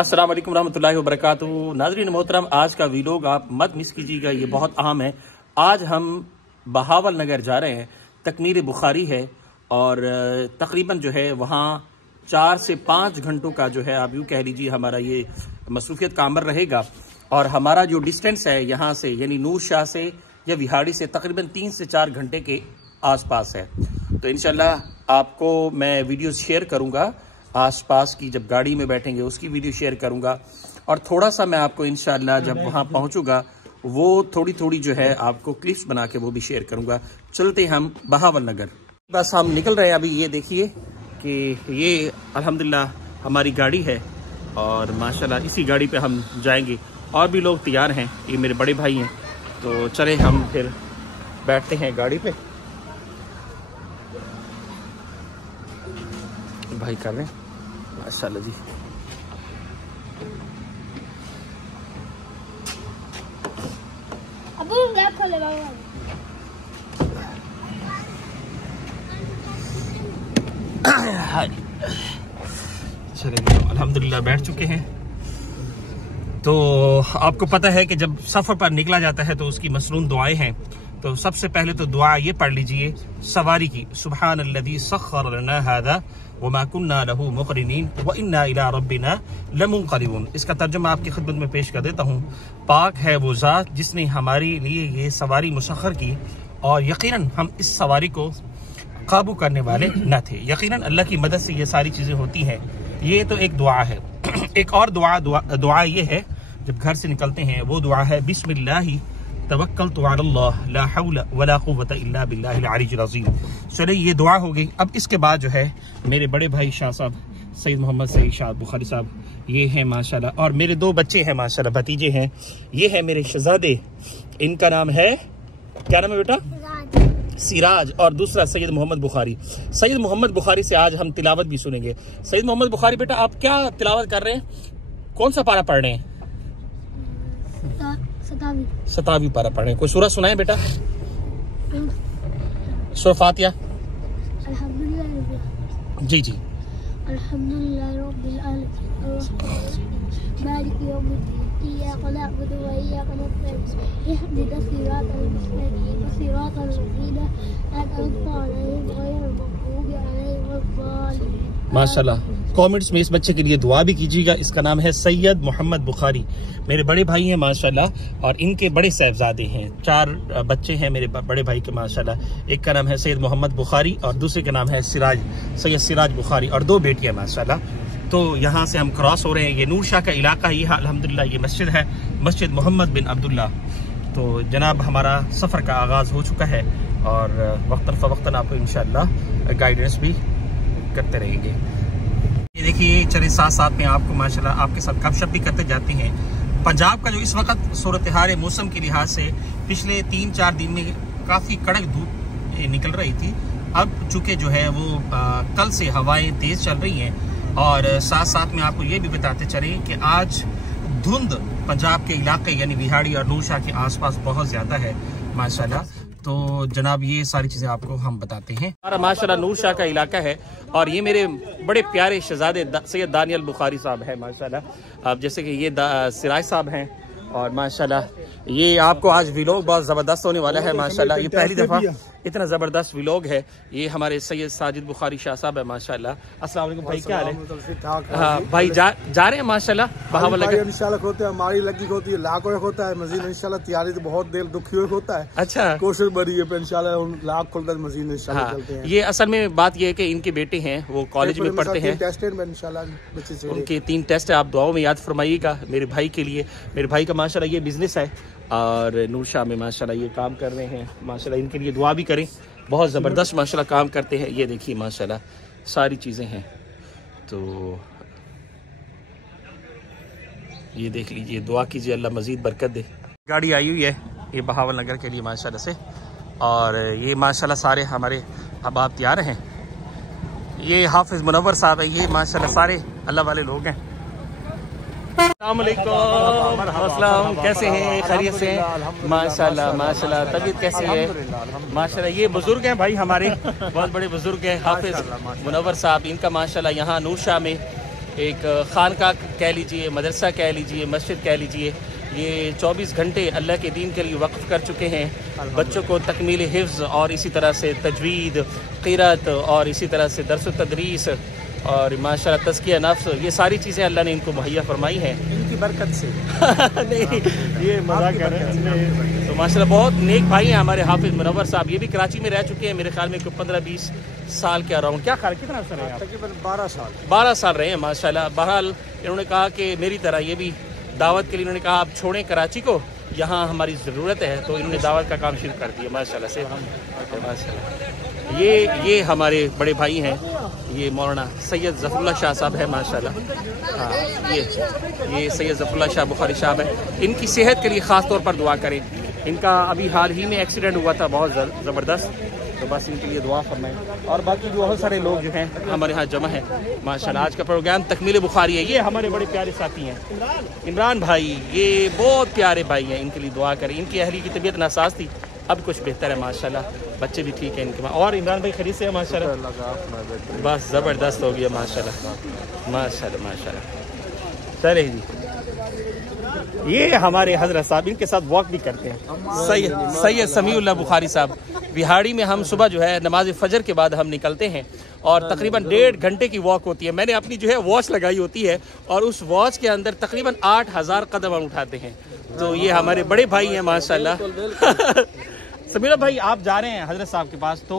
अस्सलाम वालेकुम रहमतुल्लाहि व बरकातुहू। नाज़रीन मोहतरम, आज का वीलॉग आप मत मिस कीजिएगा, ये बहुत अहम है। आज हम बहावल नगर जा रहे हैं, तकमीर बुखारी है और तकरीबन जो है वहाँ 4 से 5 घंटों का जो है आप यूँ कह लीजिए हमारा ये मसरूफियत का अमर रहेगा। और हमारा जो डिस्टेंस है यहाँ से यानी नूर शाह से या विहाड़ी से तकरीबन 3 से 4 घंटे के आसपास है। तो इंशाल्लाह आपको मैं वीडियो शेयर करूँगा, आसपास की जब गाड़ी में बैठेंगे उसकी वीडियो शेयर करूंगा और थोड़ा सा मैं आपको इंशाल्लाह जब वहां पहुंचूंगा वो थोड़ी जो है आपको क्लिप्स बना के वो भी शेयर करूंगा। चलते हम बहावल नगर, बस हम निकल रहे हैं अभी। ये देखिए कि ये अल्हम्दुलिल्लाह हमारी गाड़ी है और माशाल्लाह इसी गाड़ी पे हम जाएंगे। और भी लोग तैयार हैं, ये मेरे बड़े भाई हैं, तो चले हम फिर बैठते हैं गाड़ी पे। भाई कर रहे हैं माशाल्लाह जी। चलिए अल्हम्दुलिल्लाह बैठ चुके हैं। तो आपको पता है कि जब सफर पर निकला जाता है तो उसकी मसनून दुआएं हैं। तो सबसे पहले तो दुआ ये पढ़ लीजिए सवारी की, सुब्हानल्लज़ी सख्खर लना हाज़ा वमा कुन्ना लहू मुक़रिनीन व इन्ना इला रब्बिना लमुनक़लिबून। इसका तर्जुमा आपकी खिदमत में पेश कर देता हूँ। पाक है वो ज़ात जिसने हमारे लिए ये सवारी मुसख्खर की और यकीनन हम इस सवारी को काबू करने वाले न थे। यकीनन अल्लाह की मदद से ये सारी चीज़ें होती हैं। ये तो एक दुआ है। एक और दुआ ये है जब घर से निकलते हैं, वो दुआ है बिस्मिल्लाह तवक्कलतु अलल्लाह ला हौला वला कुव्वता इल्ला बिल्लाहिल अलीय्यिल अज़ीम। चलिए ये दुआ हो गई। अब इसके बाद जो है मेरे बड़े भाई शाह साहब सैयद मोहम्मद सईद शाह बुखारी साहब ये हैं माशाल्लाह, और मेरे 2 बच्चे हैं माशाल्लाह, भतीजे हैं। ये है मेरे शहजादे, इनका नाम है, क्या नाम है बेटा? सिराज। और दूसरा सैयद मोहम्मद बुखारी। सैयद मोहम्मद बुखारी से आज हम तिलावत भी सुनेंगे। सैयद मोहम्मद बुखारी बेटा आप क्या तिलावत कर रहे हैं? कौन सा पारा पढ़ रहे हैं? 7वीं पारा पढ़ रहे हैं। कोई सूरह सुनाए बेटा? सूरह फातिहा। जी जी। अल्हम्दुलिल्लाह रब्बिल आलमीन मालिक यौमिद्दीन इय्याका नअबुदु व इय्याका नस्तईन इहदिना सिरातल मुस्तक़ीम सिरातल लज़ीना अनअमता अलैहिम गैरिल मग़दूबि अलैहिम वद्दाल्लीन। माशाल्लाह। कमेंट्स में इस बच्चे के लिए दुआ भी कीजिएगा। इसका नाम है सैयद मोहम्मद बुखारी। मेरे बड़े भाई हैं माशाल्लाह और इनके बड़े साहबजादे हैं। 4 बच्चे हैं मेरे बड़े भाई के माशाल्लाह। एक का नाम है सैयद मोहम्मद बुखारी और दूसरे का नाम है सिराज, सैयद सिराज बुखारी, और 2 बेटियां माशाल्लाह। तो यहाँ से हम क्रॉस हो रहे हैं। ये नूर शाह का इलाका ही है अल्हम्दुलिल्लाह। ये मस्जिद है, मस्जिद मोहम्मद बिन अब्दुल्ला। तो जनाब हमारा सफ़र का आगाज़ हो चुका है और वक्तन फ़वक्तन आपको इंशाअल्लाह गाइडेंस भी करते रहेंगे। ये देखिए चले साथ साथ में आपको माशाल्लाह आपके साथ गपशप भी करते जाते हैं। पंजाब का जो इस वक्त सूरत हाल मौसम के लिहाज से पिछले 3-4 दिन में काफ़ी कड़क धूप निकल रही थी। अब चूँकि जो है वो कल से हवाएं तेज़ चल रही हैं और साथ साथ में आपको ये भी बताते चले कि आज धुंध पंजाब के इलाके यानी बिहाड़ी और नूर शाह के आसपास बहुत ज़्यादा है माशाल्लाह। तो जनाब ये सारी चीज़ें आपको हम बताते हैं। हमारा माशाल्लाह नूर शाह का इलाका है और ये मेरे बड़े प्यारे शहजादे सैयद दानियल बुखारी साहब हैं माशाल्लाह। अब जैसे कि ये सिराज साहब हैं और माशाल्लाह ये आपको आज व्लॉग बहुत ज़बरदस्त होने वाला है माशाल्लाह। ये पहली दफ़ा इतना ज़बरदस्त व्लॉग है। ये हमारे सैयद साजिद बुखारी शाह साहब है माशाल्लाह। अस्सलाम वालेकुम भाई, क्या हाल है? हाँ भाई जा रहे हैं माशाल्लाह बहावल नगर। इंशाल्लाह होता है, हमारी लगी होती है, लाख होता है मजीद इंशाल्लाह। तैयारी तो बहुत देर दुखी होता है। अच्छा, कोशिश बड़ी है इंशाल्लाह लाख खुलता है मजीद इंशाल्लाह चलते हैं। ये असल में बात ये है कि इनके बेटे हैं वो कॉलेज में पढ़ते हैं, उनके 3 टेस्ट है। आप दुआओं में याद फरमाइएगा मेरे भाई के लिए। मेरे भाई का माशाल्लाह ये बिजनेस है और नूर शाह में माशाल्लाह ये काम कर रहे हैं माशाल्लाह। इनके लिए दुआ भी करें, बहुत ज़बरदस्त माशाल्लाह काम करते हैं। ये देखिए माशाल्लाह सारी चीज़ें हैं। तो ये देख लीजिए, दुआ कीजिए अल्लाह मज़ीद बरकत दे। गाड़ी आई हुई है ये बहावल नगर के लिए माशाल्लाह से, और ये माशाल्लाह सारे हमारे अहबाब तैयार हैं। ये हाफिज़ मुनव्वर साहब है, ये माशाल्लाह सारे अल्लाह वाले लोग हैं। अस्सलाम, कैसे हैं? खैरियत से हैं? माशाल्लाह माशाल्लाह। तबीयत कैसी है? माशाल्लाह। ये बुजुर्ग हैं भाई हमारे, बहुत बड़े बुजुर्ग हैं हाफिज मुनव्वर साहब। इनका माशाल्लाह यहाँ नूर शाह में एक खानका कह लीजिए, मदरसा कह लीजिए, मस्जिद कह लीजिए, ये 24 घंटे अल्लाह के दीन के लिए वक्फ कर चुके हैं। बच्चों को तकमील हिफ्ज़ और इसी तरह से तजवीद, क़िरात और इसी तरह से दर्स व तदरीस और माशाअल्लाह तज़किया नफ्स, ये सारी चीज़ें अल्लाह ने इनको मुहैया फरमाई हैं इनकी बरकत से। नहीं, ये मज़ाक कर रहे हैं। तो माशाअल्लाह बहुत नेक भाई हैं हमारे हाफिज़ मुनव्वर साहब। ये भी कराची में रह चुके हैं, मेरे ख्याल में 15-20 साल के अराउंड। क्या ख्याल, कितना अर्सा रहे? तकरीबन 12 साल। 12 साल रहे हैं माशाअल्लाह। बहरहाल इन्होंने कहा कि मेरी तरह ये भी दावत के लिए, इन्होंने कहा आप छोड़ें कराची को, यहाँ हमारी ज़रूरत है, तो इन्होंने दावत का काम शुरू कर दिया माशाल्लाह से। माशाल्लाह ये हमारे बड़े भाई हैं, ये मौलाना सैयद ज़फ़रुल्लाह शाह साहब है माशाल्लाह। हाँ, ये सैयद ज़फ़रुल्लाह शाह बुखारी साहब है। इनकी सेहत के लिए ख़ास तौर पर दुआ करें। इनका अभी हाल ही में एक्सीडेंट हुआ था बहुत ज़बरदस्त, तो बस इनके लिए दुआ फरमाएं। और बाकी जो बहुत सारे लोग जो हैं हमारे यहाँ जमा हैं माशाल्लाह। आज का प्रोग्राम तकमील बुखारी है। ये हमारे बड़े प्यारे साथी हैं इमरान भाई, ये बहुत प्यारे भाई हैं, इनके लिए दुआ करें। इनकी अहली की तबीयत नासाज थी, अब कुछ बेहतर है माशाल्लाह, बच्चे भी ठीक है इनके। और इमरान भाई खरीद से है माशाल्लाह, बस ज़बरदस्त हो गया माशाल्लाह माशाल्लाह माशाल्लाह। चले जी, ये हमारे हजरत साहब, इनके साथ वॉक भी करते हैं, सैयद समीउल्लाह बुखारी साहब। बिहाड़ी में हम सुबह जो है नमाज फजर के बाद हम निकलते हैं और तकरीबन 1.5 घंटे की वॉक होती है। मैंने अपनी जो है वॉच लगाई होती है और उस वॉच के अंदर तकरीबन 8000 कदम हम उठाते हैं। तो ये हमारे बड़े भाई हैं माशाल्लाह। समीउल्लाह भाई, आप जा रहे हैं हजरत साहब के पास, तो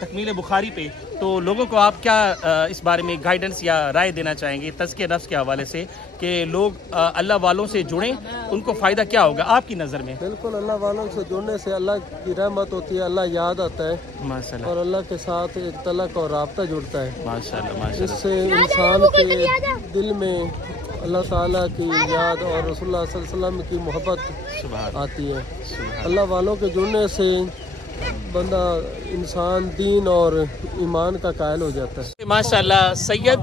तकमील बुखारी पे, तो लोगों को आप क्या इस बारे में गाइडेंस या राय देना चाहेंगे तज़किया नफ्स के हवाले से कि लोग अल्लाह वालों से जुड़ें, उनको फ़ायदा क्या होगा आपकी नज़र में? बिल्कुल, अल्लाह वालों से जुड़ने से अल्लाह की रहमत होती है, अल्लाह याद आता है माशाल्लाह, और अल्लाह के साथ एक तलक और राब्ता जुड़ता है माशाल्लाह माशाल्लाह। इससे इंसान के दिल में अल्लाह ताला की याद और रसूलुल्लाह सल्लल्लाहु अलैहि वसल्लम की मोहब्बत आती है। अल्लाह वालों के जुड़ने से बंदा इंसान दीन और ईमान का कायल हो जाता है माशाल्लाह। सैयद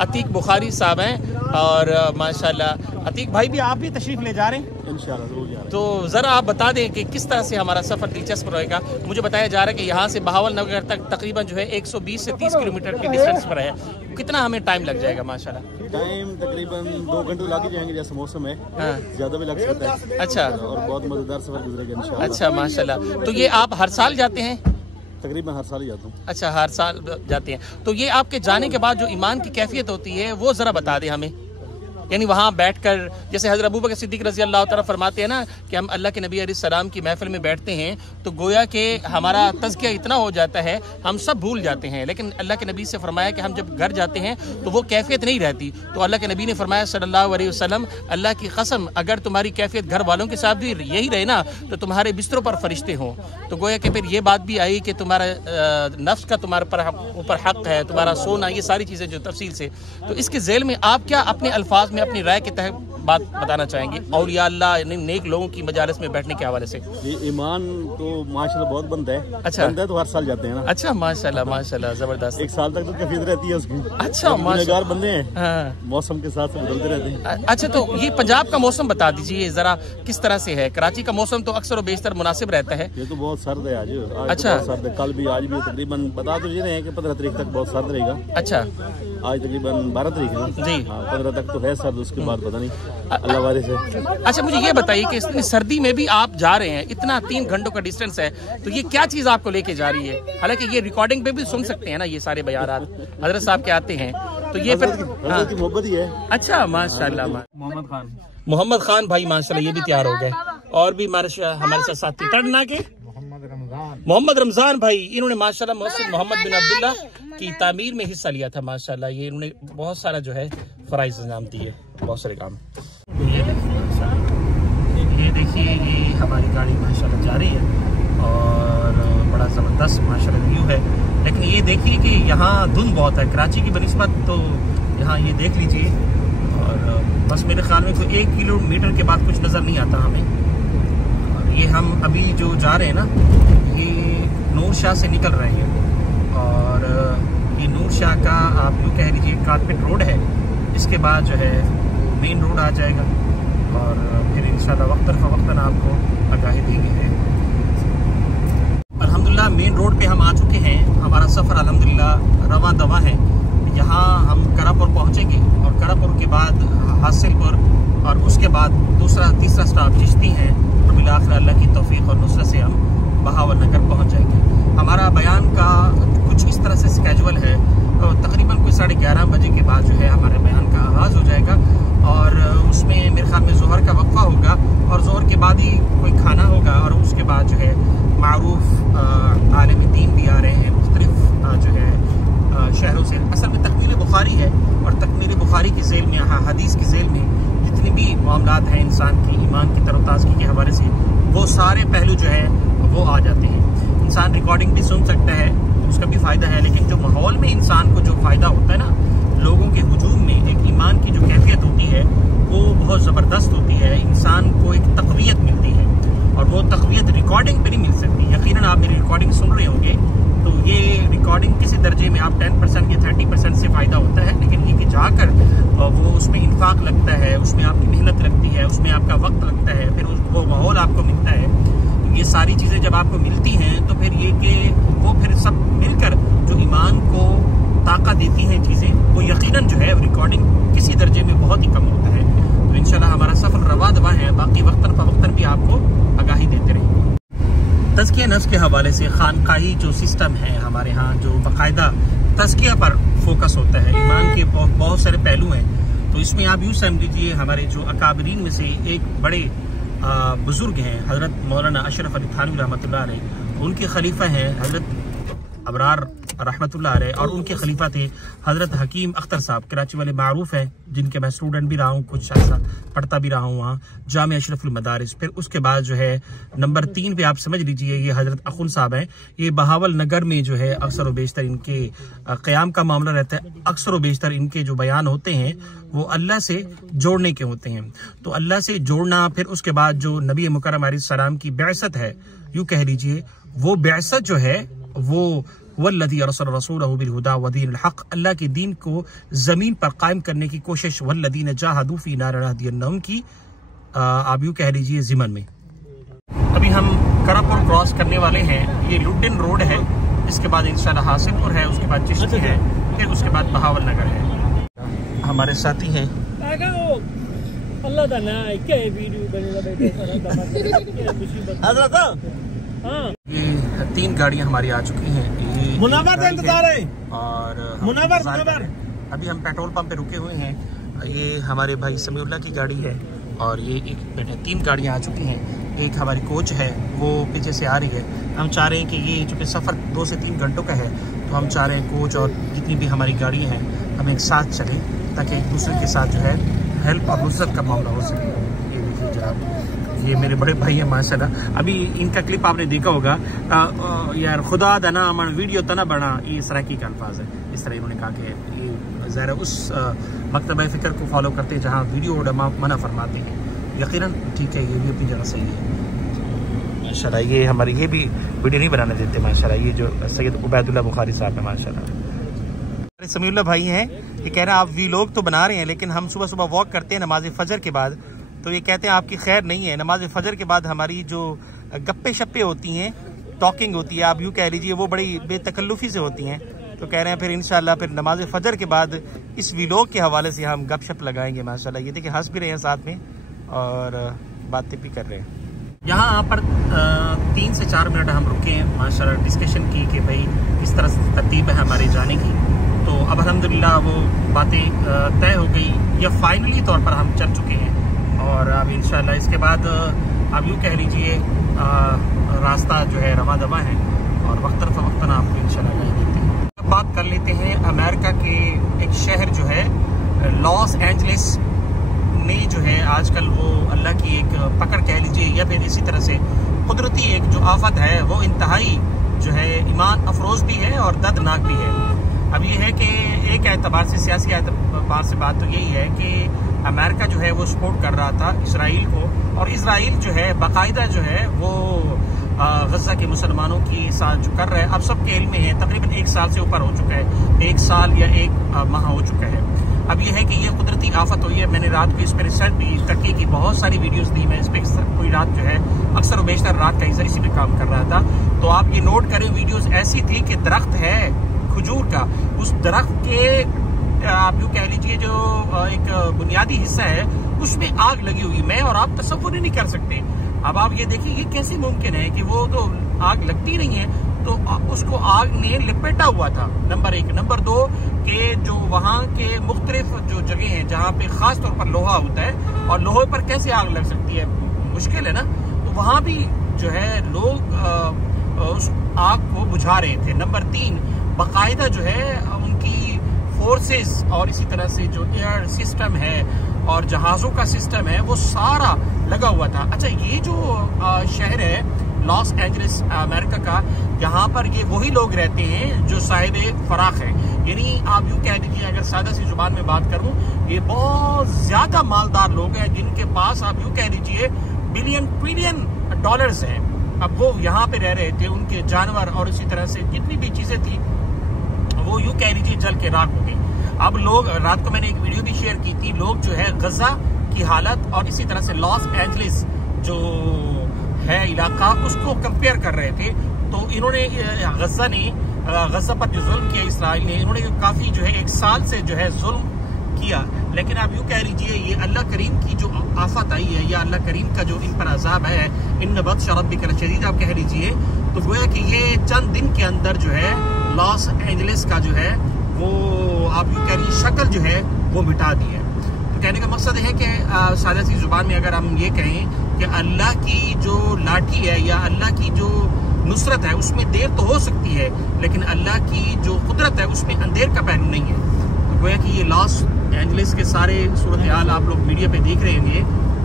अतीक बुखारी साहब हैं और माशाल्लाह अतीक भाई भी आप भी तशरीफ़ ले जा रहे हैं इंशाअल्लाह, जरूर जा रहे हैं। तो ज़रा आप बता दें कि किस तरह से हमारा सफ़र दिलचस्प रहेगा। मुझे बताया जा रहा है कि यहाँ से बहावल नगर तक तकरीबन जो है 120 से 30 किलोमीटर के डिस्टेंस पर है। कितना हमें टाइम लग जाएगा माशाल्लाह? टाइम तकरीबन 2 घंटे लग जाएंगे, जैसे मौसम है। हाँ, ज्यादा भी लग सकता है। अच्छा, और बहुत मजेदार सफर गुजरेगा इंशाल्लाह। अच्छा माशाल्लाह। तो ये आप हर साल जाते हैं? तकरीबन हर साल ही जाता हूँ। अच्छा, हर साल जाते हैं। तो ये आपके जाने के बाद जो ईमान की कैफियत होती है वो ज़रा बता दें हमें। यानी वहाँ बैठकर, जैसे हज़रत अबू बकर सिद्दीक़ रज़ी अल्लाह तआला फरमाते हैं ना कि हम अल्लाह के नबी अलैहिस्सलाम की महफिल में बैठते हैं तो गोया कि हमारा तज़किया इतना हो जाता है हम सब भूल जाते हैं। लेकिन अल्लाह के नबी से फरमाया कि हम जब घर जाते हैं तो वो कैफियत नहीं रहती। तो अल्लाह के नबी ने फरमाया सल्लल्लाहु अलैहि वसल्लम, अल्लाह की कसम अगर तुम्हारी कैफियत घर वालों के साथ भी यही रहे ना तो तुम्हारे बिस्तरों पर फरिश्ते हों। तो गोया कि फिर ये बात भी आई कि तुम्हारा नफ्स का तुम्हारे ऊपर हक़ है, तुम्हारा सोना, ये सारी चीज़ें जो तफसील से। तो इसके ज़ेल में आप क्या अपने अल्फाज में अपनी राय के तहत बात बताना चाहेंगे और या अल्लाह नेक लोगों की मजालिस में बैठने के हवाले से? ये ईमान तो माशाल्लाह बहुत बनता है। अच्छा, बनता है तो हर साल जाते हैं ना। अच्छा माशाल्लाह माशाल्लाह, जबरदस्त। 1 साल तक तो कैफियत रहती है उसकी। अच्छा माशाल्लाह, बंदे हैं। हाँ, मौसम के साथ बदलते रहते हैं। अच्छा, तो ये पंजाब का मौसम बता दीजिए जरा किस तरह से है? कराची का मौसम तो अक्सर व बेशतर मुनासिब रहता है। ये तो बहुत सर्द है आज। अच्छा, बहुत सर्द है, कल भी आज भी तकरीबन बता तो ये रहे हैं कि 15 तारीख तक बहुत सर्द रहेगा। अच्छा, आज तकरीबन 12 तारीख है ना जी। 15 तक तो है सर्द, उसके बाद पता नहीं अल्लाह वाले से। अच्छा, मुझे ये बताइए कि इतनी सर्दी में भी आप जा रहे हैं, इतना 3 घंटों का डिस्टेंस है, तो ये क्या चीज़ आपको लेके जा रही है? हालांकि ये रिकॉर्डिंग पे भी सुन सकते हैं ना ये सारे बयानात हजरत साहब के आते हैं, तो ये फिर की मोहब्बत ही है। अच्छा माशाल्लाह। मोहम्मद खान भाई माशाल्लाह ये भी तैयार हो गए और भी हमारे साथ साथी तड़ना के मोहम्मद रमजान भाई, इन्होंने माशाल्लाह मस्जिद मोहम्मद बिन अब्दुल्ला की तामीर में हिस्सा लिया था माशाल्लाह। ये इन्होंने बहुत सारा जो है फराइज अंजाम दिए, बहुत सारे काम। ये देखिए ये हमारी गाड़ी माशाल्लाह जा रही है और बड़ा ज़बरदस्त माशाल्लाह व्यू है। लेकिन ये देखिए कि यहाँ धुंध बहुत है कराची की बनिस्बत, तो यहाँ ये देख लीजिए और बस मेरे ख्याल में कोई 1 किलोमीटर के बाद कुछ नज़र नहीं आता हमें। और ये हम अभी जो जा रहे हैं ना, ये नूर शाह से निकल रहे हैं और ये नूर शाह का आप यूँ कह लीजिए कारपेट रोड है, इसके बाद जो है मेन रोड आ जाएगा और फिर इंशाल्लाह वक्तन आपको आगाही देंगे। अल्हम्दुलिल्लाह मेन रोड पे हम आ चुके हैं, हमारा सफ़र अल्हम्दुलिल्लाह रवा दवा है। यहाँ हम करापुर पहुँचेंगे और करापुर के बाद हासिलपुर और उसके बाद तीसरा स्टॉप चिश्ती है। और बिलाखिर अल्लाह की तौफीक और नुसरत से हम बहावल नगर पहुँच जाएंगे। हमारा बयान का कुछ इस तरह से स्केजुअल है, तो तकरीबन कोई 11:30 बजे के बाद जो है हमारे बयान का आगाज़ हो जाएगा और उसमें मेरे ख्याल में ज़ोहर का वक्फा होगा और ज़ोहर के बाद ही कोई खाना होगा और उसके बाद जो है मारूफ आलिम दीन भी आ रहे हैं मुख्तलिफ जो है शहरों से। असल में तकमील बुखारी है और तकमील बुखारी की ज़ेल में, हदीस की ज़ेल में जितने भी मामलात हैं इंसान की ईमान की तरोताज़गी के हवाले से, वो सारे पहलू जो है वो आ जाते हैं। इंसान रिकॉर्डिंग भी सुन सकता है, उसका भी फ़ायदा है, लेकिन जो माहौल में इंसान को जो फ़ायदा होता है ना, लोगों के हुजूम में एक ईमान की जो कैफियत होती है वो बहुत ज़बरदस्त होती है। इंसान को एक तक़वियत मिलती है और वो तक़वियत रिकॉर्डिंग पर नहीं मिल सकती। यकीनन आप मेरी रिकॉर्डिंग सुन रहे होंगे तो ये रिकॉर्डिंग किसी दर्जे में आप 10% या 30% से फ़ायदा होता है, लेकिन ये कि जाकर वो उसमें इंफाक लगता है, उसमें आपकी मेहनत लगती है, उसमें आपका वक्त लगता है, फिर वो माहौल आपको मिलता है। ये सारी चीज़ें जब आपको मिलती हैं तो फिर ये कि वो फिर सब मिलकर जो ईमान को ताकत देती हैं चीज़ें, वो यकीनन जो है रिकॉर्डिंग किसी दर्जे में बहुत ही कम होता है। तो इंशाल्लाह हमारा सफ़र रवा दवा है, बाकी वक्तन फ़वक्तन भी आपको आगाही देते रहेंगे। तज़किया नफ्स के हवाले से खानकाही जो सिस्टम है हमारे यहाँ, जो बाकायदा तज़किया पर फोकस होता है, ईमान के बहुत सारे पहलू हैं। तो इसमें आप यूँ समझ लीजिए हमारे जो अकाबरीन में से एक बड़े बुजुर्ग हैं हज़रत मौलाना अशरफ अली थानवी रहमतुल्लाह अलैह, उनके खलीफा हैं हज़रत अबरार रहमतुल्लाह अलैह और उनके खलीफा थे हज़रत हकीम अख्तर साहब, कराची वाले मारूफ हैं, जिनके मैं स्टूडेंट भी रहा हूँ, कुछ ऐसा पढ़ता भी रहा हूँ वहाँ जामिया अशरफुल मदारिस। फिर उसके बाद जो है नंबर 3 पे आप समझ लीजिए ये हज़रत अखुन साहब हैं। ये बहावल नगर में जो है अक्सर व बेशतर इनके क़याम का मामला रहता है। अक्सर व बेशतर इनके जो बयान होते हैं वो अल्लाह से जोड़ने के होते हैं। तो अल्लाह से जोड़ना, फिर उसके बाद जो नबी मुकर्रम अलैहिस्सलाम की बिअसत है, यूँ कह लीजिए वो बिअसत जो है वो वल्लज़ी अरसल रसूलहु बिल हुदा व दीनिल हक़, अल्लाह के दीन को ज़मीन पर कायम करने की कोशिश, वल्लज़ीना जाहदू फ़ीना लनहदियन्नहुम की आप यूँ कह लीजिए ज़िमन में। अभी हम करापुर क्रॉस करने वाले हैं। ये लुडिन रोड है, इसके बाद इंशाल्लाह हासिलपुर है, उसके बाद चिश्ती है, फिर उसके बाद बहावल नगर है। हमारे साथी हैं ये 3 गाड़ियां हमारी आ चुकी हैं। मुनावर का इंतजार है और मुनावर अभी हम पेट्रोल पंप पे रुके हुए हैं। ये हमारे भाई समीउल्लाह की गाड़ी है और ये एक बेटे 3 गाड़ियां आ चुकी हैं। एक हमारी कोच है वो पीछे से आ रही है। हम चाह रहे हैं कि ये चूँकि सफ़र 2 से 3 घंटों का है तो हम चाह रहे हैं कोच और जितनी भी हमारी गाड़ियाँ हैं हम एक साथ चलें ताकि एक दूसरे के साथ जो है हेल्प और नुसरत का मामला हो सके। ये देखिए जनाब, ये मेरे बड़े भाई हैं माशाल्लाह। अभी इनका क्लिप आपने देखा होगा, यार खुदा दना अमन वीडियो तना बना, ये इस तरह की अल्फाज है। इस तरह इन्होंने कहा कि ये ज़ाहिर उस मकतबा फ़िक्र को फॉलो करते हैं जहाँ वीडियो मना फरमाते हैं। यकीनन ठीक है, ये भी अपनी जगह सही है माशाल्लाह। ये हमारे ये भी वीडियो नहीं बनाने देते माशाल्लाह। ये जो सैयद उबैदुल्लाह बुखारी साहब है माशाल्लाह, हमारे समीउल्लाह भाई हैं। ये कह रहे हैं आप वीलॉग तो बना रहे हैं लेकिन हम सुबह सुबह वॉक करते हैं नमाज फजर के बाद, तो ये कहते हैं आपकी खैर नहीं है। नमाज फजर के बाद हमारी जो गप्पे शप्पे होती हैं, टॉकिंग होती है, आप यूँ कह लीजिए, वो बड़ी बेतकल्लुफ़ी से होती हैं। तो कह रहे हैं फिर इंशाल्लाह फिर नमाज फजर के बाद इस व्लॉग के हवाले से हम गपशप लगाएंगे माशाल्लाह। ये देखिए हंस भी रहे हैं साथ में और बातें भी कर रहे हैं। यहाँ पर 3 से 4 मिनट हम रुके हैं माशाल्लाह, डिस्कशन की कि भाई किस तरह से तरतीब है हमारे जाने की। तो अब अल्हम्दुलिल्लाह वो बातें तय हो गई या फाइनली तौर पर हम चल चुके हैं और अब इंशाल्लाह इसके बाद आप यूँ कह लीजिए रास्ता जो है रवा दवा है और वक्तन फ़वक्तन आपको इंशाल्लाह नहीं देते हैं। अब बात कर लेते हैं अमेरिका के एक शहर जो है लॉस एंजलिस में, जो है आजकल वो अल्लाह की एक पकड़ कह लीजिए या फिर इसी तरह से कुदरती एक जो आफत है वो इंतहाई जो है ईमान अफरोज़ भी है और दर्दनाक भी है। अब ये है कि एक एतबार से, सियासी एतबार से बात तो यही है कि अमेरिका जो है वो सपोर्ट कर रहा था इसराइल को, और इसराइल जो है बाकायदा जो है वो गज़ा के मुसलमानों के साथ जो कर रहा है, अब सबके इल्म में है तकरीबन 1 साल से ऊपर हो चुका है, 1 साल या 1 माह हो चुका है। अब ये है कि ये कुदरती आफत हुई है। मैंने रात को इस पर रिसर्च भी करके की बहुत सारी वीडियोस दी मैं इस पर, पूरी रात जो है अक्सर बेशतर रात का इसी पे काम कर रहा था। तो आप ये नोट करें, वीडियोस ऐसी थी कि दरख्त है खजूर का, उस दरख्त के आप यूँ कह लीजिए जो एक बुनियादी हिस्सा है उसमें आग लगी हुई, मैं और आप तसव्वुर ही नहीं कर सकते। अब आप ये देखिए ये कैसे मुमकिन है कि वो तो आग लगती नहीं है, तो उसको आग ने लिपेटा हुआ था, नंबर 1। नंबर 2 के जो वहाँ के मुख्तलिफ जो जगह हैं जहाँ पे खास तौर पर लोहा होता है, और लोहे पर कैसे आग लग सकती है, मुश्किल है ना। तो वहाँ भी जो है लोग उस आग को बुझा रहे थे। नंबर 3 बाकायदा जो है उनकी फोर्सेस और इसी तरह से जो एयर सिस्टम है और जहाज़ों का सिस्टम है वो सारा लगा हुआ था। अच्छा, ये जो शहर है लॉस एंजलिस अमेरिका का, यहाँ पर ये वही लोग रहते हैं जो साहिब फराख है, यानी आप यूँ कह दीजिए अगर सादा सी जुबान में बात करूँ, ये बहुत ज्यादा मालदार लोग हैं जिनके पास आप यूँ कह दीजिए बिलियन ट्रिलियन डॉलर्स हैं। अब वो यहाँ पे रह रहे थे, उनके जानवर और इसी तरह से जितनी भी चीजें थी वो यूँ कह लीजिए जल के राख हो गई। अब लोग, रात को मैंने एक वीडियो भी शेयर की थी, लोग जो है गजा की हालत और इसी तरह से लॉस एंजलिस जो है इलाका उसको कंपेयर कर रहे थे। तो इन्होंने गजा पर जो जुल्म किया इसराइल ने, इन्होंने काफी जो है 1 साल से जो है जुल्म किया। लेकिन आप यूँ कह लीजिए ये अल्लाह करीम की जो आफत आई है या अल्लाह करीम का जो इन पर अजाब है, इन बत्श रब्बिक लशदीद आप कह लीजिए, तो गोया कि ये चंद दिन के अंदर जो है लॉस एंजलिस का जो है वो आप यूँ कह लीजिए शक्ल जो है वो मिटा दी है। तो कहने का मकसद है कि सादा सी जुबान में अगर हम ये कहें कि अल्लाह की जो लाठी है या अल्लाह की जो नुसरत है उसमें देर तो हो सकती है, लेकिन अल्लाह की जो कुदरत है उसमें अंधेर का पहलू नहीं है। तो गोया कि ये लॉस एंजलिस के सारे सूरत हाल आप लोग मीडिया पे देख रहे होंगे।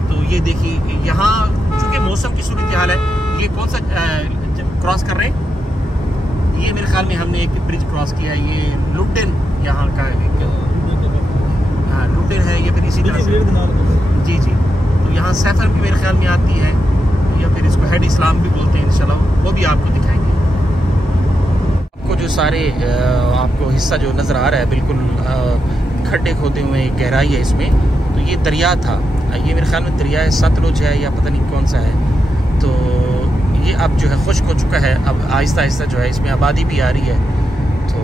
तो ये देखिए यहाँ चूंकि मौसम की सूरत हाल है, ये कौन सा क्रॉस कर रहे हैं, ये मेरे ख्याल में हमने एक ब्रिज क्रॉस किया, ये लुटिन यहाँ का है, हाँ लुटिन है ये, फिर इसी तरह से जी जी। तो यहाँ सैफर भी मेरे ख्याल में आती है, या फिर इसको हेड इस्लाम भी बोलते हैं, इंशाल्लाह वो भी आपको दिखाएंगे। आपको जो सारे आपको हिस्सा जो नज़र आ रहा है बिल्कुल खड्डे खोदे हुए गहराई है इसमें, तो ये दरिया था, ये मेरे ख्याल में दरिया सतलुज है या पता नहीं कौन सा है। तो ये अब जो है खुश्क हो चुका है, अब आहिस्ता आहिस्ता जो है इसमें आबादी भी आ रही है। तो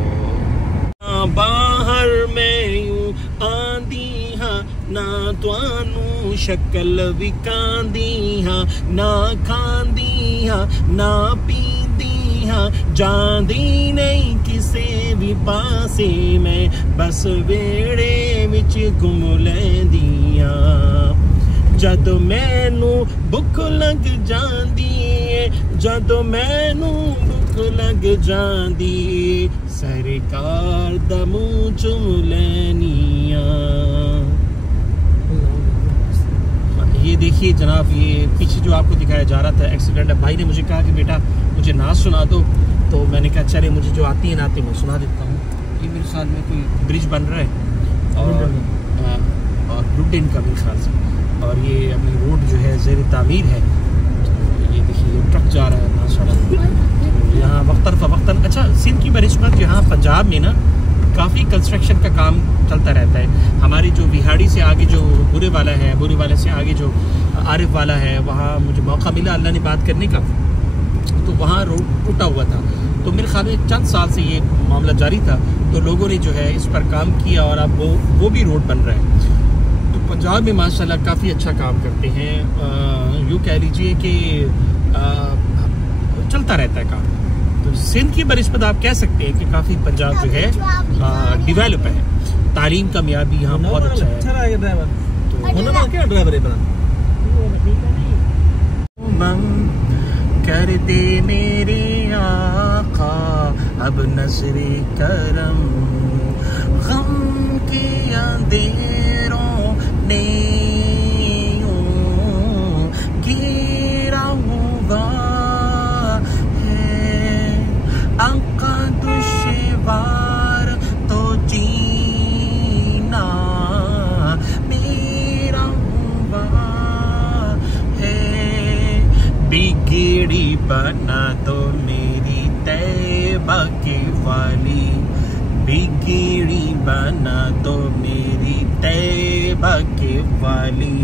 बाहर में यूं आंदी हाँ ना तुआनू शक्ल विकांदी हाँ, ना खांदी हाँ ना पींदी हाँ, जांदी नहीं किसे भी पासे में, बस वेड़े विच घुम लैंदी हाँ। जद मैनू भुख लग जांदी है, जद मैनू भुख लग जांदी, सरकार दा मूंह चुम लैनिया। ये देखिए जनाब, ये पीछे जो आपको दिखाया जा रहा था एक्सीडेंट है। भाई ने मुझे कहा कि बेटा मुझे नात सुना दो, तो मैंने कहा चले मुझे जो आती है नाते मैं सुना देता हूँ। ये मेरे ख्याल में कोई ब्रिज बन रहा है और लुटिन का मेरे ख्याल से, और ये अभी रोड जो है ज़ेर तामीर है। तो ये देखिए ये ट्रक जा रहा है माशाल्लाह यहाँ वक्तन। अच्छा, सिंध की बनिस्बत यहाँ पंजाब में ना काफ़ी कंस्ट्रक्शन का काम चलता रहता है। हमारी जो बिहाड़ी से आगे जो बुरे वाला है, बुरे वाले से आगे जो आरिफ वाला है, वहाँ मुझे मौका मिला अल्लाह ने बात करने का, तो वहाँ रोड टूटा हुआ था। तो मेरे ख्याल में चंद साल से ये मामला जारी था, तो लोगों ने जो है इस पर काम किया और अब वो भी रोड बन रहा है। पंजाब में माशाल्लाह काफ़ी अच्छा काम करते हैं, यूँ कह लीजिए कि चलता रहता है काम। तो सिंध की बनिस्बत आप कह सकते हैं कि काफ़ी पंजाब जो है डिवेलप है, तालीम का मियार भी यहाँ बहुत अच्छा है। कर दे मेरे आका अब नज़रे करम, गम के अंधेरों ने गिरा हुआ है, आका दुश्वार तो जीना मेरा हुआ है, बिगड़ी बना दो मेरी तैबा के वाली, बिगड़ी बना दो मेरी तैबा के वाली,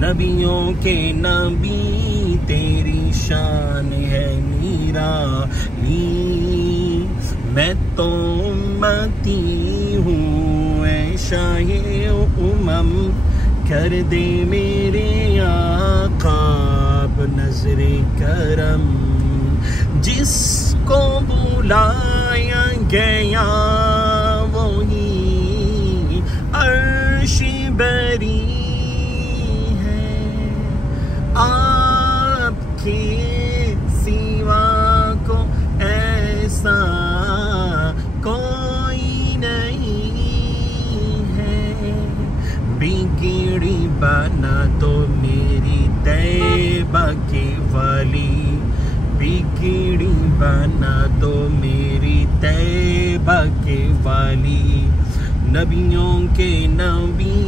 नबियों के नबी तेरी शान है निराली, मैं तो उम्मती हूँ शाहे उमम कर दे मेरे आका अब नजरे करम। जिसको बुलाया गया वही अर्श बरी है, आपके सिवा को ऐसा कोई नहीं है। बिगड़ी बना तो मेरी तैबा के वाली, बिगड़ी बना तो मेरी तैबा के वाली। नबियों के नबी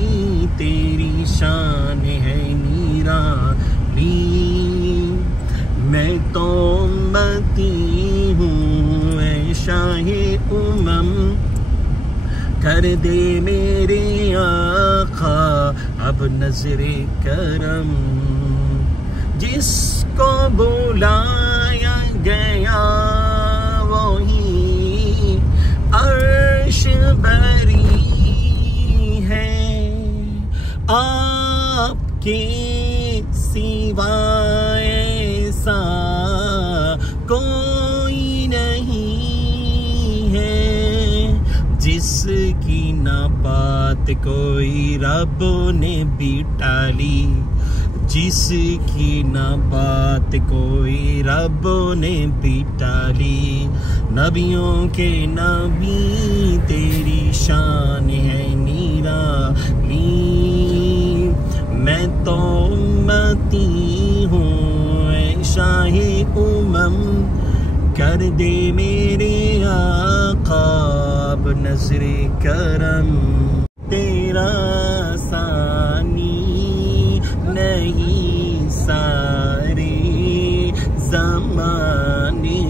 तेरी शान है निराली। मैं तो उम्मती हूँ ऐ शाहे उमम कर दे मेरे आका अब नजरे करम। जिसको बुलाया गया वही अर्श बरी है, आपके सिवा ऐसा कोई नहीं है। जिसकी ना बात कोई रब ने भी टाली, जिसकी ना बात कोई रब ने भी टाली। नबियों के नबी तेरी शान है निराली। मैं तो उम्मती हूँ ऐ शाहे उमम कर दे मेरे आका अब नजरे करम। तेरा सानी नहीं सारे ज़माने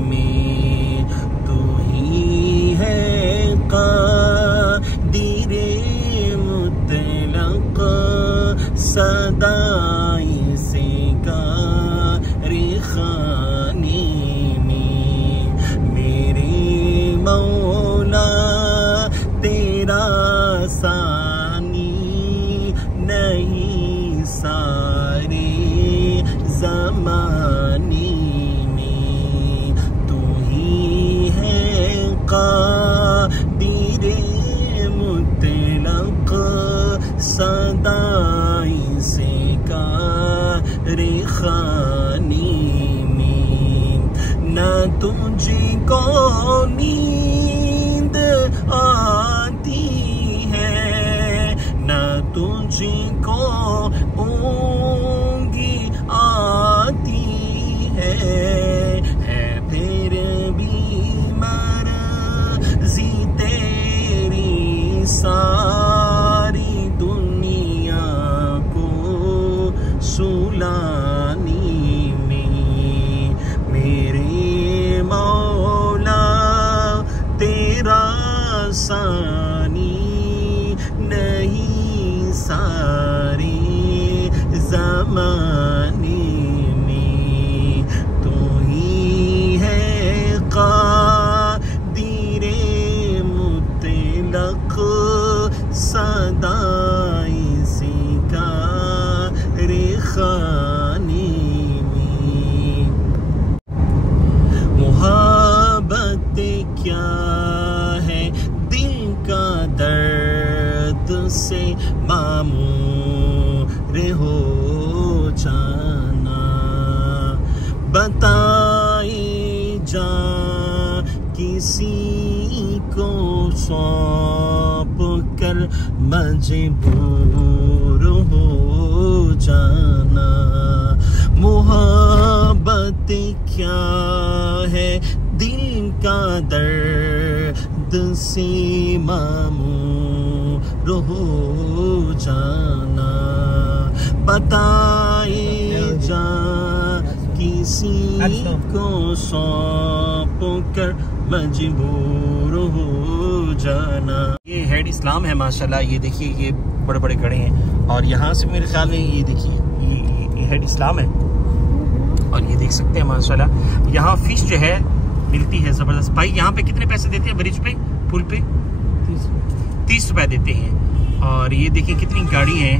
में, तू ही है क़ादिरे मुतलक़ सदाई से गारे खाने में। मेरे मौला तेरा सानी नहीं सारे ज़माने में, तू ही है क़ादिरे मुतलक़ सदाई से गारे खाने में। न तुझको नींद आती है न तुझको ऊँगी आती है फिर भी मर्ज़ी तेरी सारी दुनिया को सुलानी में। मेरे मौला तेरा सानी नहीं सारे ज़माने में, तू ही है क़ादिरे मुतलक़ सदाई से गारे खाने में। मुहब्बत क्या है दिल का दर्द से मामूर हो जाना। बताए जा किसी को सौंप कर मजबूर हो जाना। मुहब्बत क्या है दिल का दर्द से मामूर हो जाना। बताए जा किसी को सौंप कर मजबूर हो जाना। ये हेड इस्लाम है माशाल्लाह। ये देखिए ये बड़े बड़े गड़े हैं और यहाँ से मेरे ख्याल में ये देखिए ये हेड इस्लाम है और ये देख सकते हैं माशाल्लाह। यहाँ फिश जो है मिलती है ज़बरदस्त। भाई यहाँ पे कितने पैसे देते हैं ब्रिज पे पुल पे? 30 रुपये देते हैं। और ये देखिए कितनी गाड़ी हैं,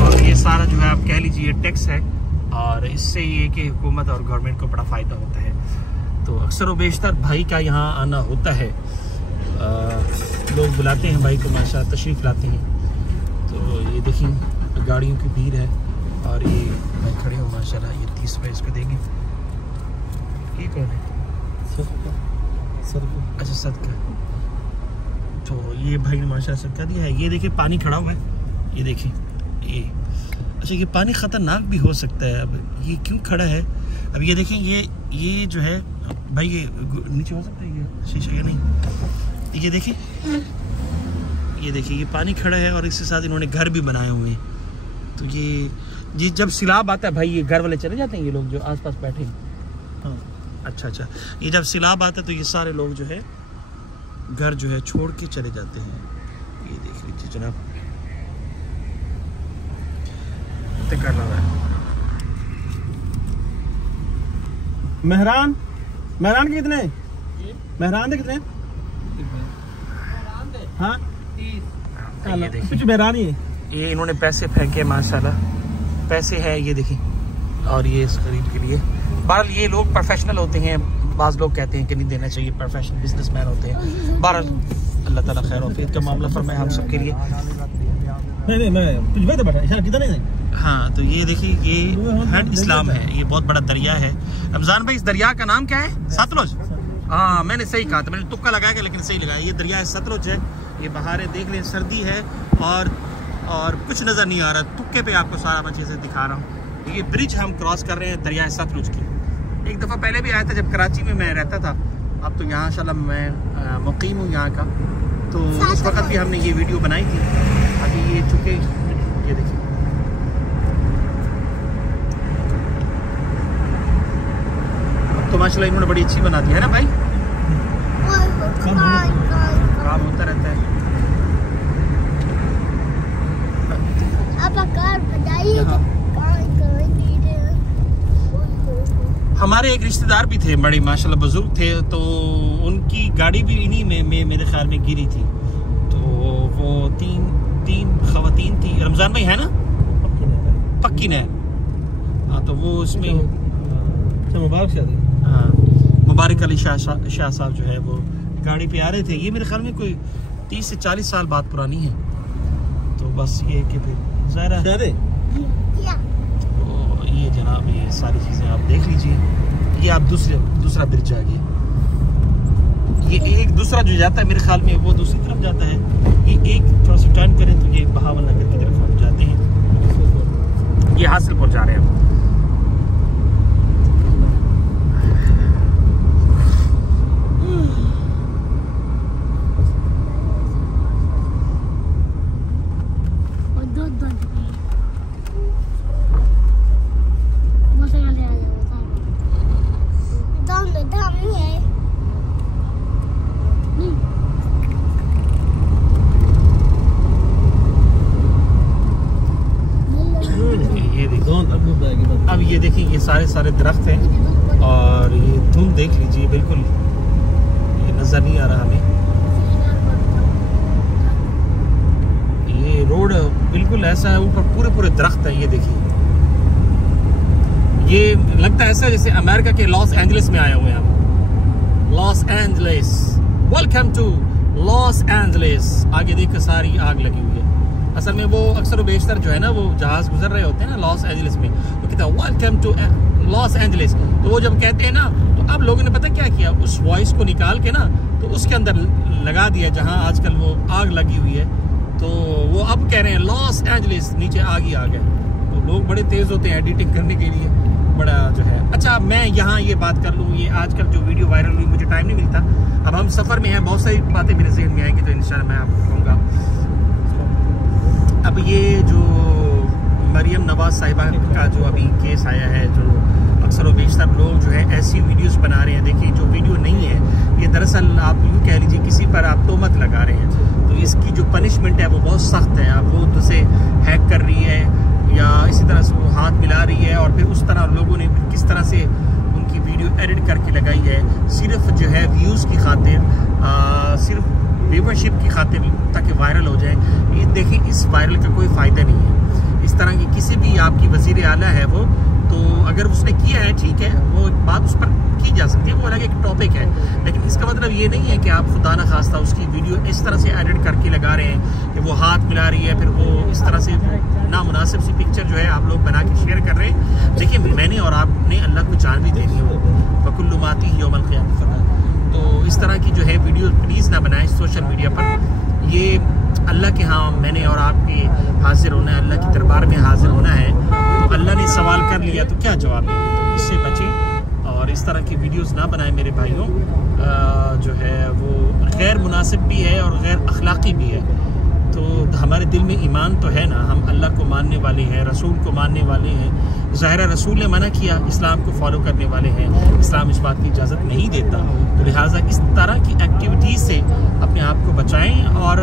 और ये सारा जो है आप कह लीजिए टैक्स है, और इससे ये कि हुकूमत और गवर्नमेंट को बड़ा फ़ायदा होता है। तो अक्सर व बेशतर भाई का यहाँ आना होता है, लोग बुलाते हैं भाई को, माशाल्लाह तशरीफ़ लाते हैं। तो ये देखिए गाड़ियों की भीड़ है, और ये भाई खड़े हो माशाल्लाह। ये 30 रुपये इसको देंगे। ये कौन है? अच्छा सदका। तो ये भाई ने माशाल्लाह सदका दिया है। ये देखिए पानी खड़ा हुआ है, ये देखिए ये। अच्छा ये पानी ख़तरनाक भी हो सकता है। अब ये क्यों खड़ा है? अब ये देखें, ये जो है भाई, ये नीचे हो सकता है ये शीशा या नहीं? ये देखिए, ये देखिए ये पानी खड़ा है, और इसके साथ इन्होंने घर भी बनाए हुए हैं। तो ये जब सैलाब आता है भाई, ये घर वाले चले जाते हैं, ये लोग जो आसपास बैठे हैं। हाँ अच्छा, ये जब सैलाब आता है तो ये सारे लोग जो है घर जो है छोड़ के चले जाते हैं। ये देख लीजिए जनाब, कर रहा है। मेहरान के कितने? मेहरान दे कितने? हाँ ये देखिए कुछ मेहरान ही है। ये इन्होंने पैसे फेंके माशाल्लाह, पैसे है ये देखिए, और ये इस गरीब के लिए। बहरहाल ये लोग प्रोफेशनल होते हैं, बाज़ लोग कहते हैं कि नहीं देना चाहिए, प्रोफेशनल बिजनेसमैन होते हैं। बहरहाल अल्लाह ताला खैर औफियत का मामला फरमाए हम सब के लिए। नहीं मैं कुछ बैठा बैठा किधर नहीं। हाँ तो ये देखिए ये हेड इस्लाम है, ये बहुत बड़ा दरिया है। रमज़ान भाई इस दरिया का नाम क्या है? सतलुज। हाँ मैंने सही कहा था, मैंने तुक्का लगाया लेकिन सही लगाया। ये दरिया सतलुज है। ये बहार देख रहे हैं, सर्दी है और कुछ नज़र नहीं आ रहा, तुक्के पे आपको सारा मैं चीज़ें दिखा रहा हूँ। ये ब्रिज हम क्रॉस कर रहे हैं दरिया सतलुज की। एक दफ़ा पहले भी आया था जब कराची में मैं रहता था, अब तो यहाँ इंशाल्लाह मैं मुकीम हूँ यहाँ का। तो उस वक्त भी हमने ये वीडियो बनाई थी। अभी ये चुके, ये देखिए तो माशाल्लाह इन्होंने बड़ी अच्छी बना दी है ना भाई। काम होता रहता है। हमारे एक रिश्तेदार भी थे, बड़े माशाल्लाह बुजुर्ग थे, तो उनकी गाड़ी भी इन्हीं में मेरे ख्याल में गिरी थी। तो वो तीन खवातीन थी। रमज़ान भाई है ना, पक्की नहर। हाँ तो वो उसमें मुबारक शादी। हाँ मुबारक अली शाह साहब जो है वो गाड़ी पे आ रहे थे। ये मेरे ख्याल में कोई 30 से 40 साल बात पुरानी है। तो बस ये कि फिर ज़ाहिर है तो ये जनाब ये सारी चीज़ें आप देख लीजिए। ये आप दूसरा ब्रिज आ गया। ये एक दूसरा जो जाता है मेरे ख्याल में वो दूसरी तरफ जाता है। ये एक थोड़ा सा टर्न करें तो ये बहावल नगर की तरफ हम जाते हैं। ये हासिलपुर जा रहे हैं। अब ये देखिए ये सारे दरख्त हैं, और ये धुंध देख लीजिए, बिल्कुल ये नज़र नहीं आ रहा हमें। ये रोड बिल्कुल ऐसा है, ऊपर पूरे दरख्त हैं। ये देखिए ये लगता है ऐसा जैसे अमेरिका के लॉस एंजलिस में आए हुए हैं हम। Los Angeles, welcome to Los Angeles. आगे देखकर सारी आग लगी हुई है। असल में वो अक्सर बेशतर जो है ना वो जहाज गुजर रहे होते हैं ना लॉस एंजलिस में, तो कहता है वेलकम टू लॉस एंजलिस। तो वो जब कहते हैं ना, तो अब लोगों ने पता क्या किया, उस वॉइस को निकाल के ना तो उसके अंदर लगा दिया जहां आजकल वो आग लगी हुई है। तो वो अब कह रहे हैं लॉस एंजलिस, नीचे आग ही आ गया। तो लोग बड़े तेज़ होते हैं एडिटिंग करने के लिए, बड़ा जो है। अच्छा मैं यहाँ ये बात कर लूँ, ये आजकल जो वीडियो वायरल हुई, मुझे टाइम नहीं मिलता। अब हम सफ़र में हैं, बहुत सारी बातें मेरे जहन में आएंगी तो इंशाल्लाह मैं आपको कहूँगा। अब ये जो मरियम नवाज साहिबा का जो अभी केस आया है, जो अक्सर व बेशतर लोग जो है ऐसी वीडियोस बना रहे हैं। देखिए जो वीडियो नहीं है, ये दरअसल आप यूँ कह लीजिए किसी पर आप तोहमत लगा रहे हैं, तो इसकी जो पनिशमेंट है वो बहुत सख्त है। आप वो उसे हैक कर रही है या इसी तरह से वो हाथ मिला रही है, और फिर उस तरह लोगों ने किस तरह से उनकी वीडियो एडिट करके लगाई है, सिर्फ जो है व्यूज़ की खातिर, सिर्फ व्यूवरशिप की खातिर, ताकि वायरल हो जाए। ये देखिए, इस वायरल का कोई फ़ायदा नहीं है। इस तरह की किसी भी आपकी वज़ीर आला है वो, तो अगर उसने किया है ठीक है, वो बात उस पर की जा सकती है, वो अलग एक टॉपिक है। लेकिन इसका मतलब ये नहीं है कि आप खुदा न खास्ता उसकी वीडियो इस तरह से एडिट करके लगा रहे हैं कि वो हाथ मिला रही है, फिर वो इस तरह से नामुनासिब सी पिक्चर जो है आप लोग बना के शेयर कर रहे हैं। देखिए, मैंने और आपने अल्लाह को जान भी देनी हो, वकुल्लुमाती यौमल क़ियामत फरमाया। तो इस तरह की जो है वीडियो प्लीज़ ना बनाएं सोशल मीडिया पर। ये अल्लाह के यहाँ मैंने और आपके हाजिर होना है, अल्लाह के दरबार में हाजिर होना है। तो अल्लाह ने सवाल कर लिया तो क्या जवाब देंगे? तो इससे बचें और इस तरह की वीडियोस ना बनाएं मेरे भाइयों। जो है वो गैर मुनासिब भी है और गैर अखलाक़ी भी है। तो हमारे दिल में ईमान तो है ना, हम अल्लाह को मानने वाले हैं, रसूल को मानने वाले हैं। ज़ाहिर रसूल ने मना किया, इस्लाम को फॉलो करने वाले हैं। इस्लाम इस बात की इजाज़त नहीं देता, तो लिहाजा इस तरह की एक्टिविटीज़ से अपने आप को बचाएं। और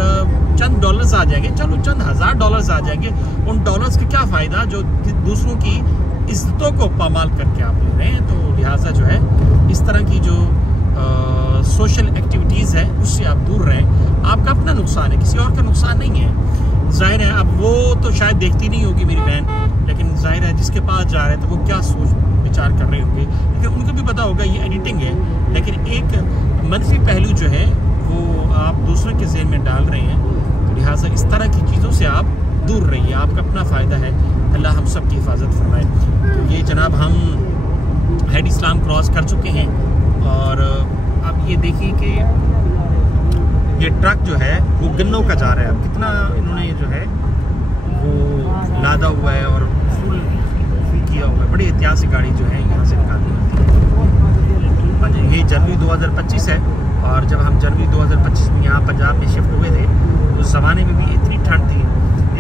चंद डॉलर्स आ जाएंगे, चलो चंद हज़ार डॉलर्स आ जाएंगे, उन डॉलर्स का क्या फ़ायदा जो दूसरों की इज्जतों को पामाल करके आप ले रहे हैं। तो लिहाजा जो है इस तरह की जो सोशल एक्टिविटीज़ है उससे आप दूर रहें। आपका अपना नुकसान है, किसी और का नुकसान नहीं है। जाहिर है अब वो तो शायद देखती नहीं होगी मेरी बहन, लेकिन जाहिर है जिसके पास जा रहे हैं तो वो क्या सोच विचार कर रहे होंगे, लेकिन उनको भी पता होगा ये एडिटिंग है। लेकिन एक मनफी पहलू जो है वो आप दूसरों के ज़हन में डाल रहे हैं। तो लिहाजा इस तरह की चीज़ों से आप दूर रहिए, आपका अपना फ़ायदा है। अल्लाह हम सब की हिफाजत फरमाए। तो ये जनाब हम हेड इस्लाम क्रॉस कर चुके हैं और अब ये देखिए कि ये ट्रक जो है वो गन्नों का जा रहा है। अब कितना इन्होंने जो है वो लादा हुआ है और फुल किया हुआ है। बड़ी एहतियात से गाड़ी जो है यहाँ से निकालनी होती है। हाँ जी, ये जनवरी 2025 है और जब हम जनवरी 2025 में यहाँ पंजाब में शिफ्ट हुए थे तो उस ज़माने में भी इतनी ठंड थी,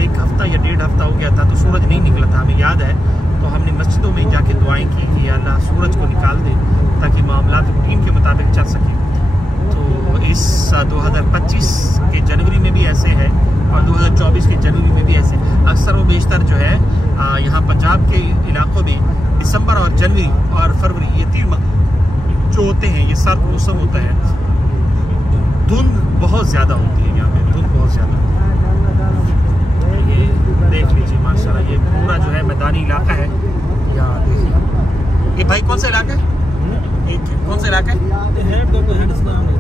1 हफ़्ता या 1.5 हफ़्ता हो गया था तो सूरज नहीं निकला था, हमें याद है। तो हमने मस्जिदों में जाके दुआएं की कि अल्लाह सूरज को निकाल दे ताकि मामला रूटीन के मुताबिक चल सके। तो इस 2025 के जनवरी में भी ऐसे है और 2024 के जनवरी में भी ऐसे। अक्सर व बेशतर जो है यहाँ पंजाब के इलाकों में दिसंबर और जनवरी और फरवरी, ये 3 जो होते हैं, ये सर्द मौसम होता है। धुंध बहुत ज़्यादा होती है यहाँ पे, धुंध बहुत ज़्यादा। ये देख लीजिए माशाल्लाह, ये पूरा जो है मैदानी इलाका है। यहाँ देखिए, ये भाई कौन सा इलाका है? कौन सा इलाका है?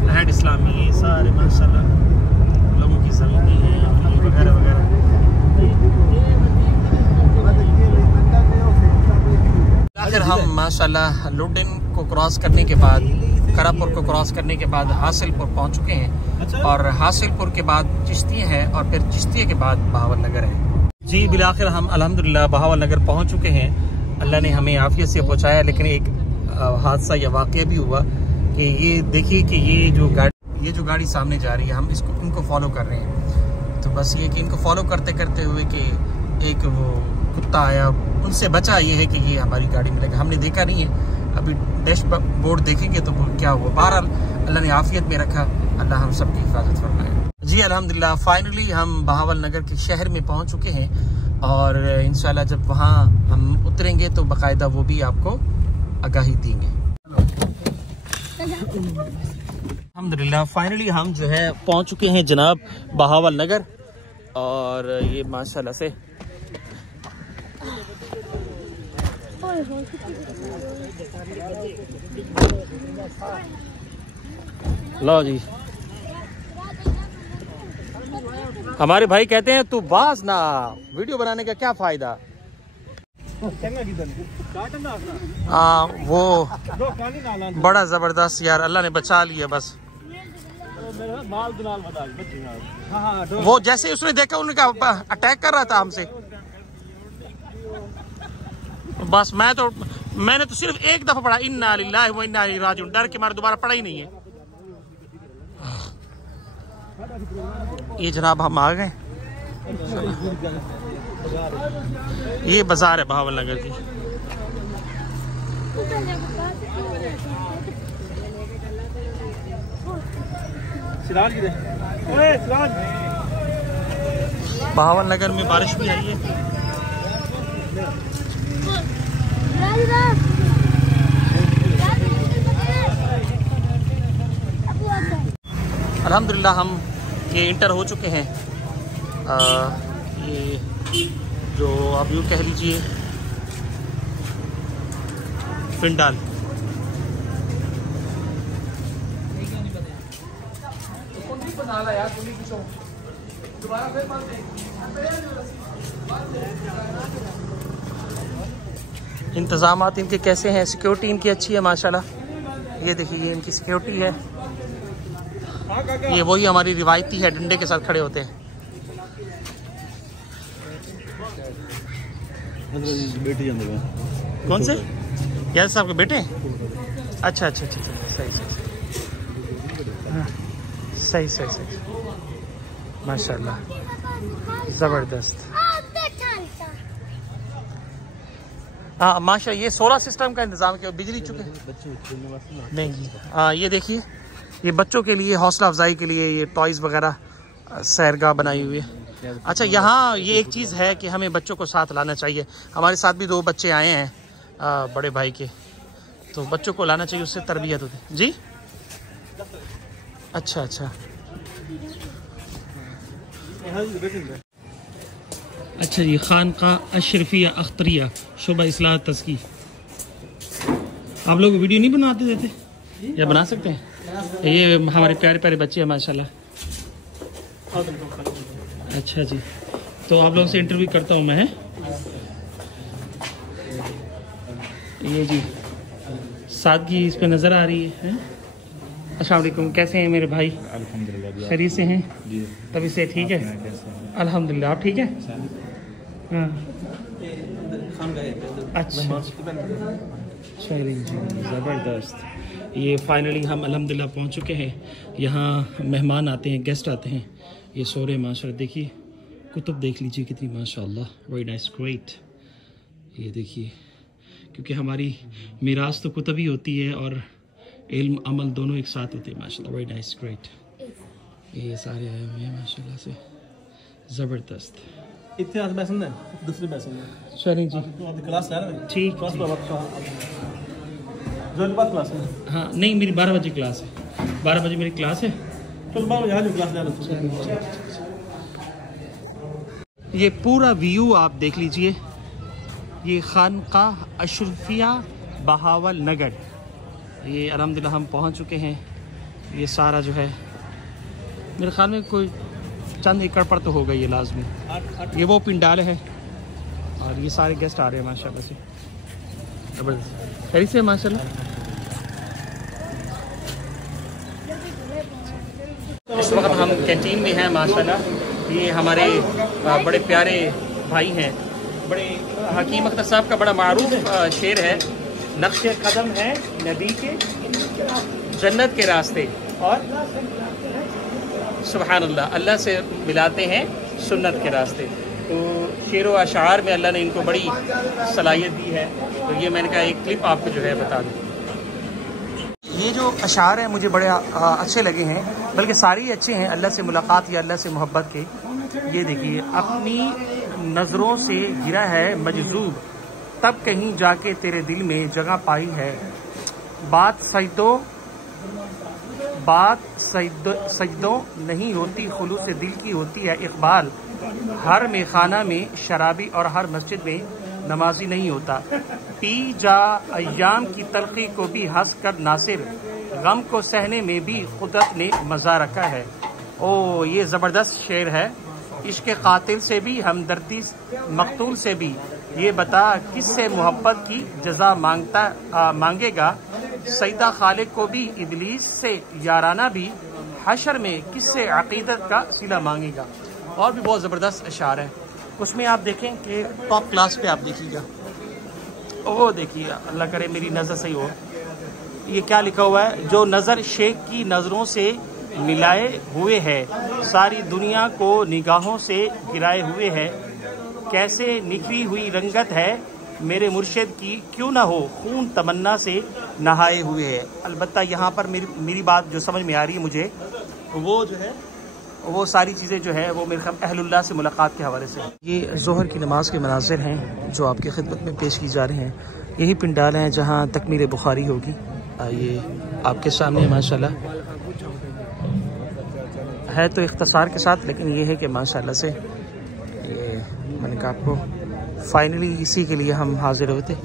हेड इस्लामी। ये सारे माशाल्लाह लोगों की ज़मीनें हैं वगैरह वगैरह। आखिर हम माशाल्लाह लुडिन को क्रॉस करने के बाद, करापुर को क्रॉस करने के बाद हासिलपुर पहुंच चुके हैं और हासिलपुर के बाद चिश्तिया है और फिर चिश्तिया के बाद बहावल नगर है। जी बिलाखिर हम अल्हम्दुलिल्लाह बहावल नगर पहुंच चुके हैं। अल्लाह ने हमें आफियत से पहुंचाया, लेकिन एक हादसा या वाक़या भी हुआ कि ये देखिए कि ये जो गाड़ी सामने जा रही है, हम इनको फॉलो कर रहे हैं। तो बस ये कि इनको फॉलो करते करते हुए कि एक वो कुत्ता आया, उनसे बचा ये है कि ये हमारी गाड़ी में लगा। हमने देखा नहीं है, अभी डैशबोर्ड देखेंगे तो क्या हुआ। बहरहाल अल्लाह ने आफियत में रखा, अल्लाह हम सब की हिफाजत फरमाए। जी अल्हम्दुलिल्लाह फाइनली हम बहावल नगर के शहर में पहुंच चुके हैं और इंशाल्लाह जब वहाँ हम उतरेंगे तो बाकायदा वो भी आपको आगाही देंगे। अल्हम्दुलिल्लाह फाइनली हम जो है पहुंच चुके हैं जनाब बहावल नगर और ये माशाल्लाह से लो जी। हमारे भाई कहते हैं तू बाज ना, वीडियो बनाने का क्या फायदा। वो बड़ा जबरदस्त यार, अल्लाह ने बचा लिया। बस वो जैसे उसने देखा उनका अटैक कर रहा था हमसे, बस मैंने तो सिर्फ एक दफा पढ़ा इन्ना लिल्लाहि व इन्ना इलैहि राजिऊन, डर के मारे दोबारा पढ़ा ही नहीं है। ये जनाब हम आ गए, ये बाजार है बहावल नगर की। बहावल नगर में बारिश भी आई है। अल्हम्दुलिल्लाह हम ये इंटर हो चुके हैं। ये जो आप यूँ कह लीजिए पिंडाल। इंतज़ामात इनके कैसे हैं? सिक्योरिटी इनकी अच्छी है माशाल्लाह। ये देखिए ये इनकी सिक्योरिटी है। ये वही हमारी रिवायती है, डंडे के साथ खड़े होते हैं। बेटी अंदर में कौन से? याद साहब के बेटे? अच्छा अच्छा अच्छा, सही सही सही सही, माशाल्लाह ज़बरदस्त। हाँ माशा, ये सोलर सिस्टम का इंतज़ाम किया, बिजली चुके नहीं। हाँ ये देखिए, ये बच्चों के लिए हौसला अफजाई के लिए ये टॉयज़ वगैरह सैरगाह बनाई हुई है। अच्छा, यहाँ ये एक चीज़ है कि हमें बच्चों को साथ लाना चाहिए। हमारे साथ भी 2 बच्चे आए हैं बड़े भाई के, तो बच्चों को लाना चाहिए, उससे तरबियत होती जी। अच्छा अच्छा अच्छा, ये खानका अशरफिया अख्तरिया शुबा इस्लाह तज़की। आप लोग वीडियो नहीं बनाते देते या बना सकते हैं? ये हमारे प्यारे प्यारे बच्चे हैं माशाल्लाह। अच्छा जी, तो आप लोगों से इंटरव्यू करता हूँ मैं। ये जी सादगी इस पे नज़र आ रही है। अस्सलाम वालेकुम, कैसे हैं मेरे भाई? अल्हम्दुलिल्लाह खैरियत से हैं? जी। तभी से ठीक है अल्हम्दुलिल्लाह। आप ठीक है? हाँ अच्छा, चलिए जी, ज़बरदस्त। ये फाइनली हम अल्हम्दुलिल्लाह पहुंच चुके हैं। यहाँ मेहमान आते हैं, गेस्ट आते हैं, ये सो रहे माशाल्लाह। देखिए कुतुब देख लीजिए कितनी माशाल्लाह, वेरी नाइस, ग्रेट। ये देखिए, क्योंकि हमारी मीरास तो कुतुब ही होती है और इल्म अमल दोनों एक साथ होते हैं माशाल्लाह, वेरी नाइस, ग्रेट। ये सारे आए हुए हैं माशाल्लाह से, ज़बरदस्त। इतिहास बैसन है, दूसरी बैसन है। चलें जी, क्लास है ना? ठीक। जो बात क्लास है। हाँ नहीं, मेरी 12 बजे क्लास है, 12 बजे मेरी क्लास है। चलो 12 बजे आ जाओ, क्लास ले लो। ये पूरा व्यू आप देख लीजिए, ये खानका अशरफिया बहावल नगर। ये अल्हम्दुलिल्लाह हम पहुंच चुके हैं। ये सारा जो है मेरे ख्याल में कोई चंद एकड़ पर तो होगा ये लाजमी। ये वो पिंडाल है और ये सारे गेस्ट आ रहे हैं माशाल्लाह से, ज़बरदस्त। खैरियत से माशाल्लाह। इस वक्त हम कैंटीन में हैं माशाल्लाह। ये हमारे बड़े प्यारे भाई हैं, बड़े हकीम अख्तर साहब का बड़ा मारूफ शेर है, नक्शे कदम है नबी के जन्नत के रास्ते, और सुभान अल्लाह, अल्लाह से मिलाते हैं सुन्नत के रास्ते। तो शेर व अशार में अल्लाह ने इनको बड़ी सलाहियत दी है। तो ये मैंने कहा एक क्लिप आपको जो है बता दूँ। ये जो अशार हैं मुझे बड़े अच्छे लगे हैं, बल्कि सारे ही अच्छे हैं। अल्लाह से मुलाकात या अल्लाह से मोहब्बत के। ये देखिए, अपनी नज़रों से गिरा है मजजूब, तब कहीं जाके तेरे दिल में जगह पाई है। बात सजदों नहीं होती, खुलूस से दिल की होती है इकबाल। हर मेखाना में शराबी और हर मस्जिद में नमाजी नहीं होता। पी जा अय्याम की तलखी को भी हंस कर नासिर, गम को सहने में भी कुदरत ने मजा रखा है। ओ ये ज़बरदस्त शेर है। इश्क कातिल से भी हमदर्दी मकतूल से भी, ये बता किससे मोहब्बत की जजा मांगेगा। सईदा खालिक को भी इबलीस से याराना भी, हशर में किससे अकीदत का सिला मांगेगा। और भी बहुत ज़बरदस्त अशार है। उसमें आप देखें कि टॉप क्लास पे आप देखिएगा, वो देखिए, अल्लाह करे मेरी नज़र सही हो। ये क्या लिखा हुआ है? जो नज़र शेख की नज़रों से मिलाए हुए है, सारी दुनिया को निगाहों से गिराए हुए है। कैसे निखरी हुई रंगत है मेरे मुर्शिद की, क्यों ना हो खून तमन्ना से नहाए हुए है। अलबत्ता यहाँ पर मेरी बात जो समझ में आ रही है मुझे, वो जो है वो सारी चीज़ें जो है वो मेरे ख्याल अहलुल्लाह से मुलाकात के हवाले से। ये ज़ोहर की नमाज के मनाज़िर हैं जो आपकी खिदमत में पेश की जा रहे हैं। यही पिंडाल हैं जहाँ तकमील बुखारी होगी। ये आपके सामने माशाल्लाह है तो इख्तिसार के साथ, लेकिन ये है कि माशाल्लाह से ये मैंने कहा आपको फाइनली इसी के लिए हम हाजिर हुए थे।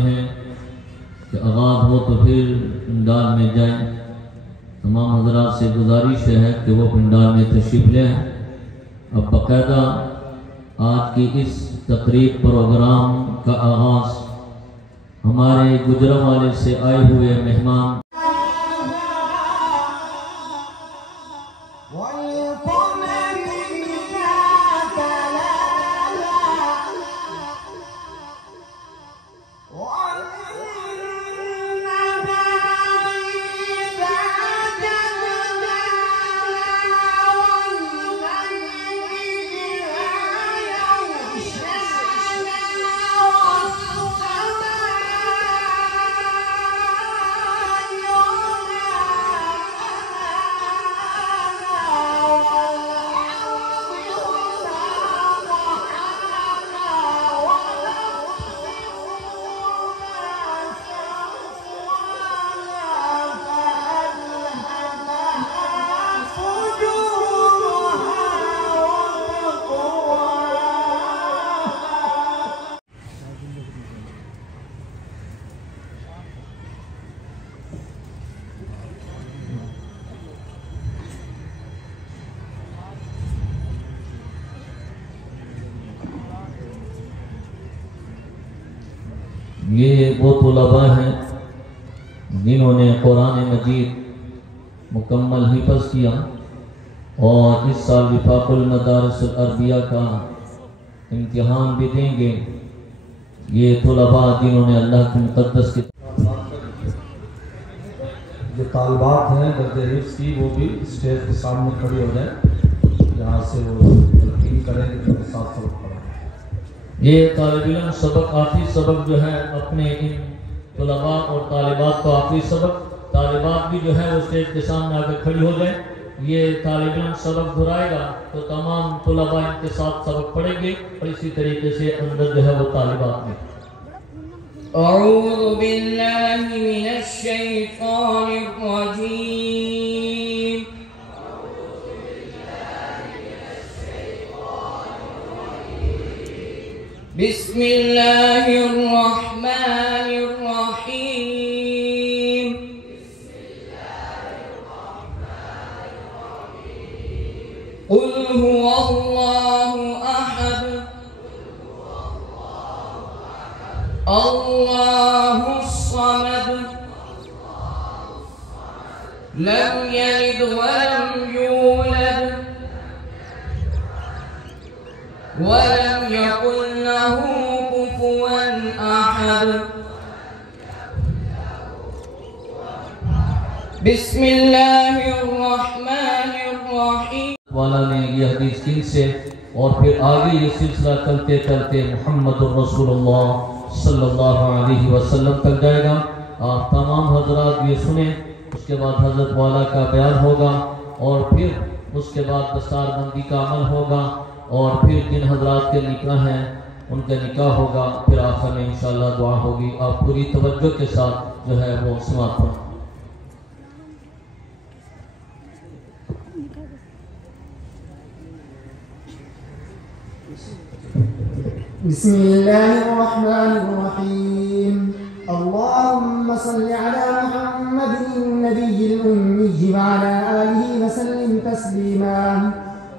है कि आगाज़ हो तो फिर पिंडाल में जाए। तमाम हजरात से गुजारिश है कि वो पिंडाल में तशरीफ़ ले आएँ। अब बाकायदा आज की इस तकरीब प्रोग्राम का आगाज़ हमारे गुजरांवाले से आए हुए मेहमान ये वो तुलबा हैं जिन्होंने कुरान मजीद मुकम्मल हिफ़्ज़ किया और इस साल विफाकुल मदारिस अरबिया का इम्तिहान भी देंगे। ये तुलबा जिन्होंने अल्लाह के मुक़द्दस की जो तालिबात हैं दर्जे हिफ्ज़ की वो भी स्टेज के सामने खड़ी हो जाए, यहाँ से वो तलकीन करेंगे तो साथ सबक पढ़ेंगे। ये तालिब इल्म सबक आखिरी सबक जो है अपने इन तुलबा और तालिबात को आखिरी सबक, तालिबात भी जो है वो स्टेज के सामने आकर खड़ी हो जाए। ये तालिब इल्म सबक दोहराएगा तो तमाम तुलबा इनके साथ सबक पढ़ेंगे और इसी तरीके से अंदर जो है वो तालिबात में। अऊज़ु बिल्लाहि मिनश शैतानिर रजीम। बिस्मिल्लाहिर रहमानिर रहीम। कुल हुवल्लाहु अहद अल्लाहुस समद लम यलिद वलम यूलद वलम यकुल लहू कुफुवन अहद। बिस्मिल्लाहिर्रहमानिर्रहीम। वाला ने ये हदीस किन से और फिर आगे ये सिलसिला चलते चलते मुहम्मदुर रसूलुल्लाह सल्लल्लाहु अलैहि वसल्लम तक जाएगा। आप तमाम हजरात ये सुने, उसके बाद हजरत वाला का बयान होगा और फिर उसके बाद दस्तारबंदी का अमल होगा और फिर जिन हजरात के निकाह हैं उनका निकाह होगा। फिर आखिर में इंशाअल्लाह दुआ होगी। आप पूरी तवज्जो के साथ जो है वो समाप्त करें। बिस्मिल्लाहिर्रहमानिर्रहीम। अल्लाहुम्म सल्लि अला मुहम्मदिन नबिय्यिल उम्मी व अला आलिहि व सल्लिम तस्लीमा।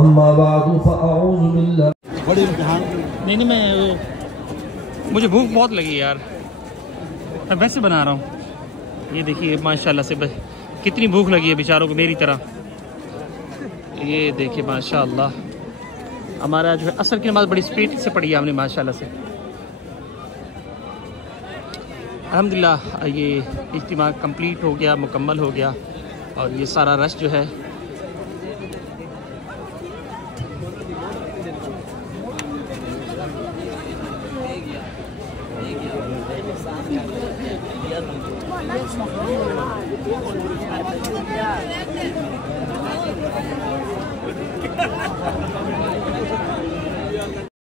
अम्मा बादु फ़अऊज़ु बिल्लाह। नहीं मैं मुझे भूख बहुत लगी यार, मैं वैसे बना रहा हूँ। ये देखिए माशाल्लाह से कितनी भूख लगी है बेचारों को मेरी तरह। ये देखिए माशाल्लाह हमारा जो है असर की नमाज़ बड़ी स्पीड से पढ़ी है हमने माशाल्लाह से। अल्हम्दुलिल्लाह ये इज्तिमा कंप्लीट हो गया, मुकम्मल हो गया और ये सारा रश जो है